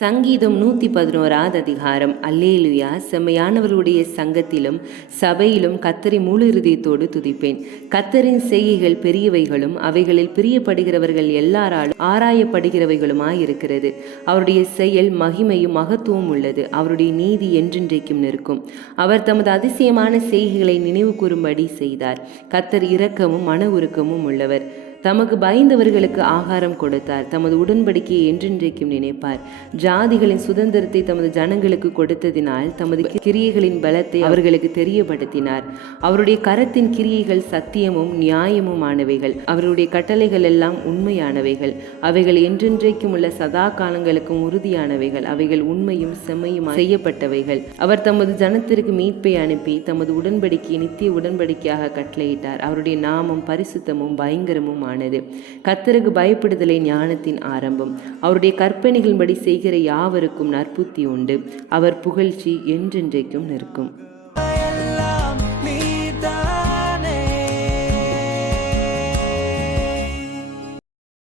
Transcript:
சங்கீதம் 111 அதிகாரம். அல்லேலுயா. செம்மையானவர்களுடைய சங்கத்திலும் சபையிலும் கர்த்தரை முழு இருதயத்தோடு துதிப்பேன். கர்த்தரின் செய்கைகள் பெரியவைகளும் அவைகளில் பிரியப்படுகிறவர்கள் எல்லாராலும் ஆராயப்படுகிறவைகளுமாயிருக்கிறது. அவருடைய செயல் மகிமையும் மகத்துவம் உள்ளது. அவருடைய நீதி என்றென்றைக்கும் நிற்கும். அவர் தமது அதிசயமான செய்கைகளை நினைவு கூறும்படி செய்தார். கர்த்தர் இரக்கமும் மன உருக்கமும் உள்ளவர். தமக்கு பயந்தவர்களுக்கு ஆகாரம் கொடுத்தார். தமது உடன்படிக்கையை என்றென்றைக்கும் நினைப்பார். ஜாதிகளின் சுதந்திரத்தை தமது ஜனங்களுக்கு கொடுத்ததினால் தமது கிரியைகளின் பலத்தை அவர்களுக்கு தெரியப்படுத்தினார். அவருடைய கரத்தின் கிரியைகள் சத்தியமும் நியாயமுமானவைகள். அவருடைய கட்டளைகள் எல்லாம் உண்மையானவைகள். அவைகள் என்றென்றைக்கும் உள்ள சதா காலங்களுக்கும் உறுதியானவைகள். அவைகள் உண்மையும் செம்மையும் செய்யப்பட்டவைகள். அவர் தமது ஜனத்திற்கு மீட்பை அனுப்பி தமது உடன்படிக்கையை நித்திய உடன்படிக்கையாக கட்டளையிட்டார். அவருடைய நாமம் பரிசுத்தமும் பயங்கரமும் ஆனது. கர்த்தருக்கு பயப்படுதலை ஞானத்தின் ஆரம்பம். அவருடைய கற்பனைகளின்படி செய்கிற யாவருக்கும் நற்புத்தி உண்டு. அவர் புகழ்ச்சி என்றென்றைக்கும் நிற்கும்.